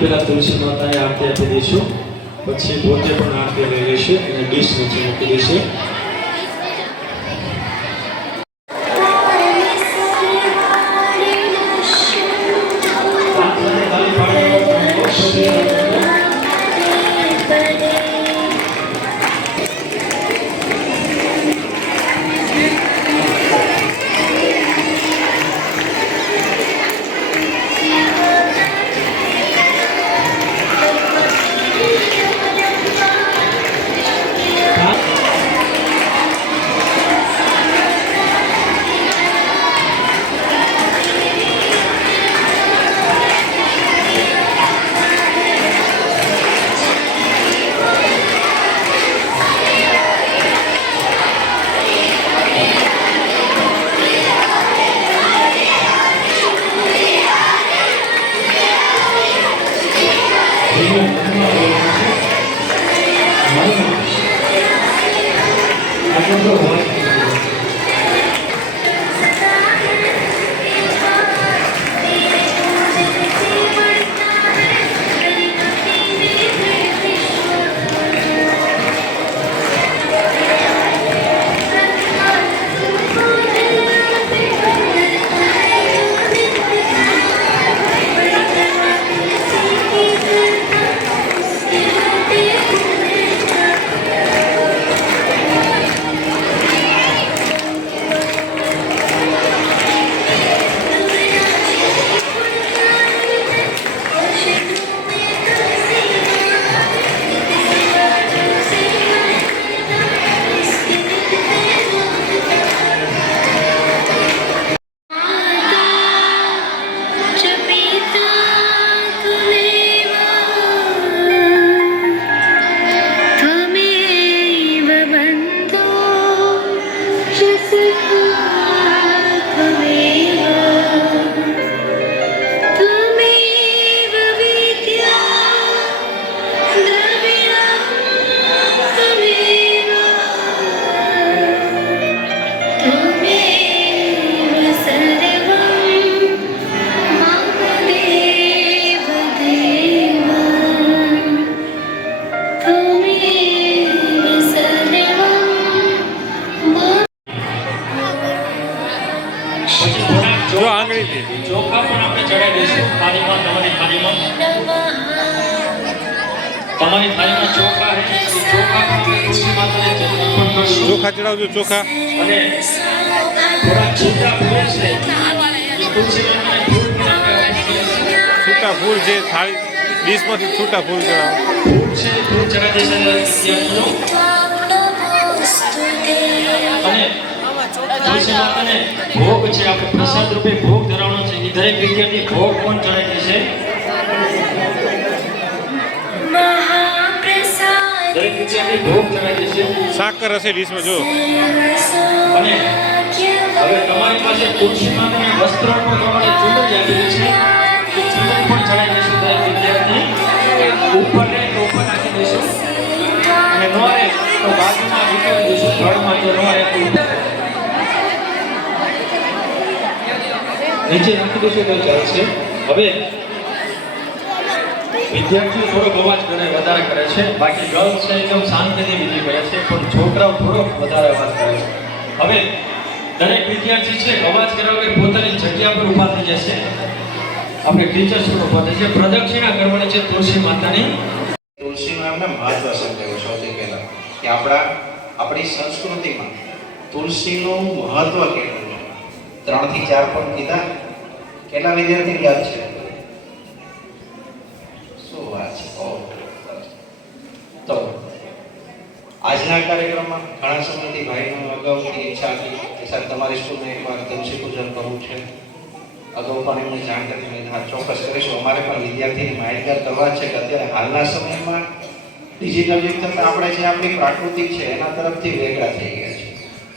પહેલા તુલસી માતાને આરતી આપી દઈશું, પછી પોતે પણ આરતી લઈ લઈશું અને ડીશ નીચે મૂકી દઈશું. ચોખા પણ આપણે ચડાવી દઈશું થાળીમાં. તમારી થાળીમાં ચોખા છે, ચોખા પણ તુલસી માતાને અર્પણ કરશું. ચોખા ચડાવજો, ચોખા. અને થોડા છૂટા ફૂલ છે, તુલસી માતાને ફૂલ પણ આપણે છૂટા ફૂલ છે, થાળી ડીશમાંથી છૂટા ફૂલ ચડાવો. ફૂલ છે, ફૂલ ચડાવી દઈશું. અને તુલસી માતાને ભોગ છે, આપણે પ્રસાદ રૂપે ભોગ ધરાવવાનો છે. એ દરેક વિદ્યાર્થી ભોગ પણ ચડાવી દેશે. દરેક વિદ્યાર્થી ભોગ ચડાવી દેશે. સાકર હશે ડીશમાં જો. અને હવે તમારી પાસે તુલસી માતાને વસ્ત્ર પણ તમારે ચૂંદડી આપેલી છે, તો ચૂંદડી પણ ચડાવી દેશું. દરેક વિદ્યાર્થી ઉપર રહે તો ઉપર નાખી દેશું, અને ન રહે તો બાજુમાં મૂકી દઈશું. થડમાં જો ન રહે તો નીચે નાખી દઈશું તો ચાલશે. હવે વિદ્યાર્થીઓ થોડો અવાજ વધારે કરે છે, બાકી ગર્લ્સ છે એકદમ શાંતિથી વિધિ કરે છે, પણ છોકરાઓ થોડો વધારે અવાજ કરે છે. હવે દરેક વિદ્યાર્થી છે અવાજ કર્યા વગર પોતાની જગ્યા પર ઊભા થઈ જશે. આપણે ટીચર્સ પણ ઊભા થઈ છે. પ્રદક્ષિણા કરવાની છે તુલસી માતાની. તુલસીનું એમને મહત્વ સમજાવ્યું સૌથી પહેલા કે આપણી સંસ્કૃતિમાં તુલસીનું મહત્વ કેટલું છે. 3 થી 4 પણ કીધા. કેટલા વિદ્યાર્થી યાદ છે? શું વાત છે. તો આજના કાર્યક્રમમાં ઘણા સમયથી ભાઈનો અગાઉથી ઈચ્છા હતી કે સાહેબ તમારી સ્કૂલમાં એકવાર તુલસી પૂજન કરવું છે. અગાઉ પણ એમને જાણ કરી હા ચોક્કસ કરીશું. અમારે પણ વિદ્યાર્થીને માહિતગાર કરવા છે કે અત્યારે હાલના સમયમાં ડિજિટલ યુગ થતાં આપણે જે આપણી પ્રાકૃતિક છે એના તરફથી વેગળા થઈ ગયા છે.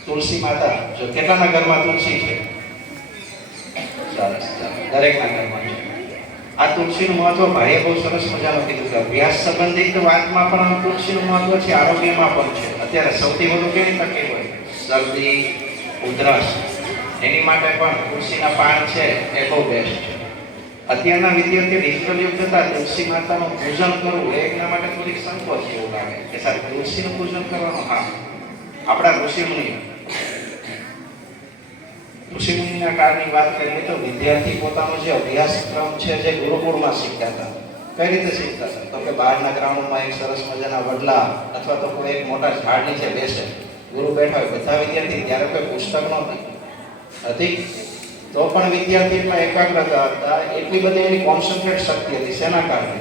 તુલસી માતા જો કેટલાના ઘરમાં તુલસી છે? સરસ, દરેકના ઘરમાં છે. આ તુલસીનું મહત્વ ભાઈએ બહુ સરસ મજાનું કીધું કે અભ્યાસ સંબંધિત વાતમાં પણ તુલસીનું મહત્વ છે, આરોગ્યમાં પણ છે. અત્યારે સૌથી વધુ કેવી તકલીફ હોય? શરદી, ઉધરસ. એની માટે પણ તુલસીના પાન છે એ બહુ બેસ્ટ છે. અત્યારના વિદ્યાર્થીઓ ડિજિટલ યુગ થતા તુલસી માતાનું પૂજન કરવું એ એના માટે થોડીક સંકોચ જેવું લાગે કે સાહેબ તુલસીનું પૂજન કરવાનું. હા, આપણા ઋષિમુનિના કાળની વાત કરીએ તો વિદ્યાર્થી પોતાનો જે અભ્યાસક્રમ છે જે ગુરુકુળમાં શીખતા હતા. કઈ રીતે શીખતા હતા? તો કે બહારના ગ્રાઉન્ડમાં એક સરસ મજાના વડલા અથવા તો કોઈ એક મોટા ઝાડ નીચે બેસે, ગુરુ બેઠા હોય, બધા વિદ્યાર્થી, ત્યારે કોઈ પુસ્તક નહોતી, તો પણ વિદ્યાર્થીમાં એકાગ્રતા હતા, એટલી બધી એની કોન્સન્ટ્રેટ શક્તિ હતી. શેના કારણે?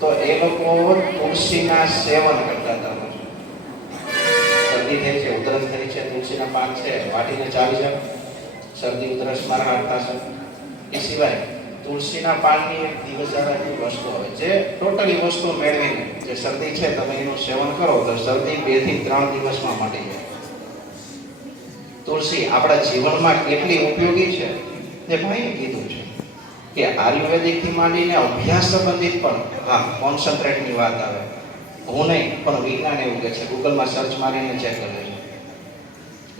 તો એ લોકો તુલસીના સેવન કરતા હતા. શરદી થઈ છે, ઉધરસ થઈ છે, તુલસીના પાન છે, વાટીને ચાવી જાવ, શરદી ઉધરસમાં રાહત થશે. એ સિવાય તુલસીના પાનની એક દિવસજારાની વસ્તુ આવે જે ટોટલી વસ્તુ મેળવીને જે શરદી છે તમે એનું સેવન કરો તો શરદી 2 થી 3 દિવસમાં મટી જાય. તુલસી આપણા જીવનમાં કેટલી ઉપયોગી છે તે ભાઈએ કીધું છે કે આયુર્વેદિકથી માંડીને અભ્યાસ સંબંધિત પણ, હા, કોન્સન્ટ્રેટની વાત આવે, હું નહીં પણ વિજ્ઞાન એવું કહે છે, ગૂગલમાં સર્ચ મારીને ચેક કરજો.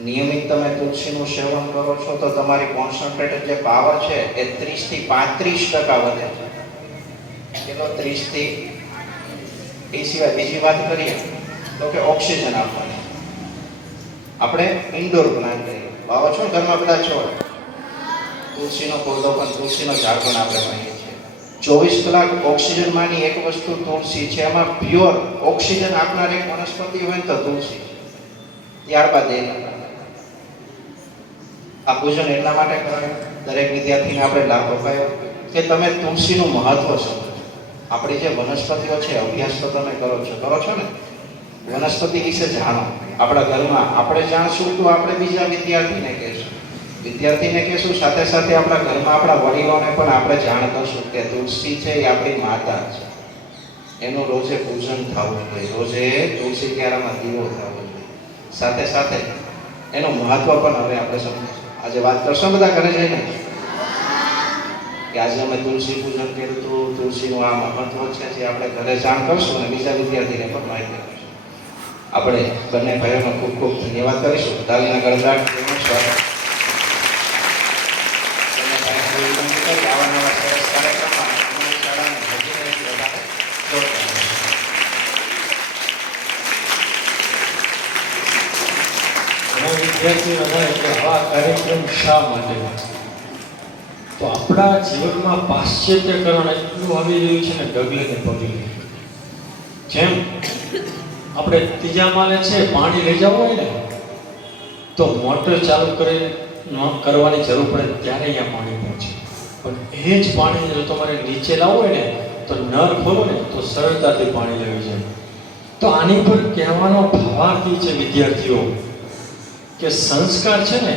નિયમિત તમે તુલસીનું સેવન કરો છો તો તમારી કોન્સન્ટ્રેટેડ જે પાવર છે એ 30 થી 35% વધે છે. કેટલો? 30 થી. એ સિવાય બીજી વાત કરીએ તો કે ઓક્સિજન આપવાની. આપણે ઇન્ડોર પ્લાન્ટ કરીએ, વાવો છો ઘરમાં બધા છોડ, તુલસીનો પૌધો પણ, તુલસીનો ઝાડ પણ આપણે વાવીએ છીએ. 24 કલાક ઓક્સિજનમાંની એક વસ્તુ તુલસી છે. એમાં પ્યોર ઓક્સિજન આપનાર એક વનસ્પતિ હોય તો તુલસી. ત્યારબાદ આ પૂજન એટલા માટે કરાય, દરેક વિદ્યાર્થીને આપણે લાભ અપાયો કે તમે તુલસીનું મહત્વ સમજો. આપણી જે વનસ્પતિઓ છે, અભ્યાસ તો તમે કરો છો ને, વનસ્પતિ વિશે જાણો. આપણા ઘરમાં આપણે જાણશું તો આપણે બીજા વિદ્યાર્થીને કહેશું, સાથે સાથે આપણા ઘરમાં આપણા વડીલોને પણ આપણે જાણ કરશું કે તુલસી છે એ આપણી માતા છે, એનું રોજે પૂજન થવું જોઈએ, રોજે તુલસી ક્યારામાં દીવો થવો જોઈએ. સાથે સાથે એનું મહત્વ પણ હવે આપણે સમજીશું. આજે વાત કરશો બધા ઘરે જઈને કે આજે અમે તુલસી પૂજન કર્યું હતું, તુલસીનું આ મહત્વ છે, જે આપણે ઘરે જાણ કરશું અને બીજા વિદ્યાર્થીને પણ માહિતી આપીશું. આપણે બંને ભાઈઓનો ખૂબ ખૂબ ધન્યવાદ કરીશું. તાલીના ગળગાટ સ્વાગત. આવા નવા સરસ કાર્યક્રમમાં અમારી શાળાને હજી વધારે જોડતા. વિદ્યાર્થીઓ હતા કે આવા કાર્યક્રમ શા માટે? તો આપણા જીવનમાં પાશ્ચાત્યકરણ એટલું આવી રહ્યું છે ને, ડગલે ને પગલે. જેમ આપણે ત્રીજા માળે છે પાણી લઈ જવું હોય ને તો મોટર ચાલુ કરવાની જરૂર પડે ત્યારે અહીંયા પાણી પહોંચે. પણ એ જ પાણી જો તમારે નીચે લાવવું હોય ને તો નળ ખોલો ને તો સરળતાથી પાણી લેવી જાય. તો આની પર કહેવાનો ભાવાર્થ છે વિદ્યાર્થીઓ કે સંસ્કાર છે ને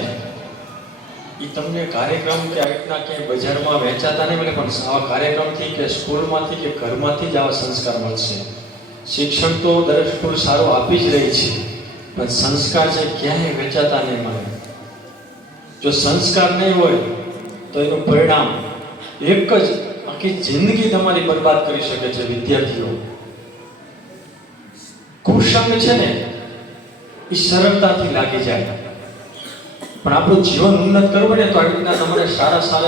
એ તમને કાર્યક્રમ કે આ રીતના ક્યાંય બજારમાં વેચાતા નહીં મળે, પણ આવા કાર્યક્રમથી કે સ્કૂલમાંથી કે ઘરમાંથી જ આવા સંસ્કાર મળશે. શિક્ષણ તો દરેક સ્કૂલ સારું આપી જ રહી છે, પણ સંસ્કાર છે ક્યાંય વેચાતા નહીં મળે. જો સંસ્કાર નહીં હોય તો એનું પરિણામ એક જ આખી જિંદગી તમારી બરબાદ કરી શકે છે. વિદ્યાર્થીઓ, કુસંગ છે ને એ સરળતાથી લાગી જાય, પણ આપણું જીવન ઉન્નત કરવું ને તો આવી રીતના તમારે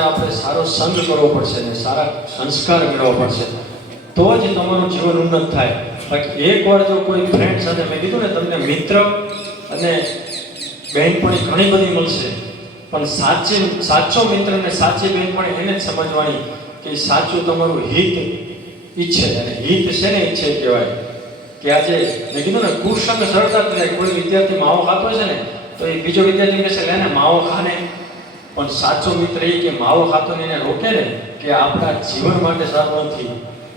આપણે સારો સંગ કરવો પડશે ને સારા સંસ્કાર મેળવવા પડશે, તો જ તમારું જીવન ઉન્નત થાય. બાકી એકવાર જો કોઈ ફ્રેન્ડ સાથે, મેં કીધું ને તમને મિત્ર અને બહેનપણી ઘણી બધી મળશે, પણ સાચો મિત્ર અને સાચી બહેનપણી એને જ સમજવાની કે સાચું તમારું હિત ઈચ્છે. અને હિત છે ને ઈચ્છે કહેવાય કે આજે મેં કીધું ને કુસંગ સરળતાથી થાય. કોઈ વિદ્યાર્થી માવો ખાતો છે ને તો એ બીજો વિદ્યાર્થી કહેશે લે ને માવો ખાને, પણ સાચો મિત્ર એ કે માવો ખાતો ને એને રોકે ને કે આપણા જીવન માટે સારું નથી.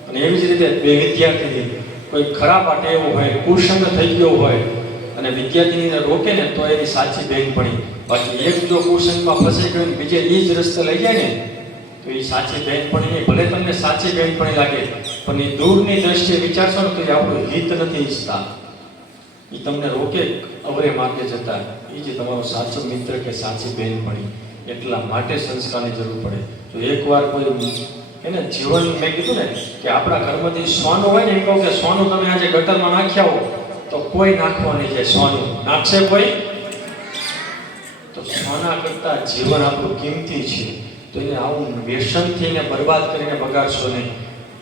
અને એવી જ રીતે બે વિદ્યાર્થીની કોઈ ખરાબ આટે એવું હોય, કુસંગ થઈ ગયો હોય અને વિદ્યાર્થીને રોકે ને તો એની સાચી બહેનપણી. બાકી એક જો કુસંગમાં ફસાઈ ગયો ને બીજે એ જ રસ્તે લઈ જાય ને તો એ સાચી બહેનપણી નહીં. ભલે તમને સાચી બહેનપણી લાગે પણ એ દૂરની દ્રષ્ટિએ વિચારશો ને તો એ આપણું હિત નથી ઈચ્છતા, એ તમને રોકે અવરે માર્ગે જતા. એ જ તમારો સાચો મિત્ર કે સાચી બહેનપણી. એટલા માટે સંસ્કારની જરૂર પડે. જો એકવાર કોઈ એને જીવન, મેં કીધું ને કે આપણા ઘરમાંથી સોનું હોય ને, એમ કહું કે સોનું તમે આજે ગટરમાં નાખ્યા હો તો કોઈ નાખવા નહીં જાય. સોનું નાખશે કોઈ? તો સોના કરતાં જીવન આપણું કિંમતી છે. તો તો એને આવું વ્યસનથી એને બરબાદ કરીને બગાડશો નહીં.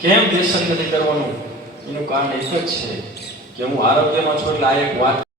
કેમ વ્યસન નથી કરવાનું? એનું કારણ એક જ છે કે હું આરોગ્યમાં છું એટલે આ એક વાત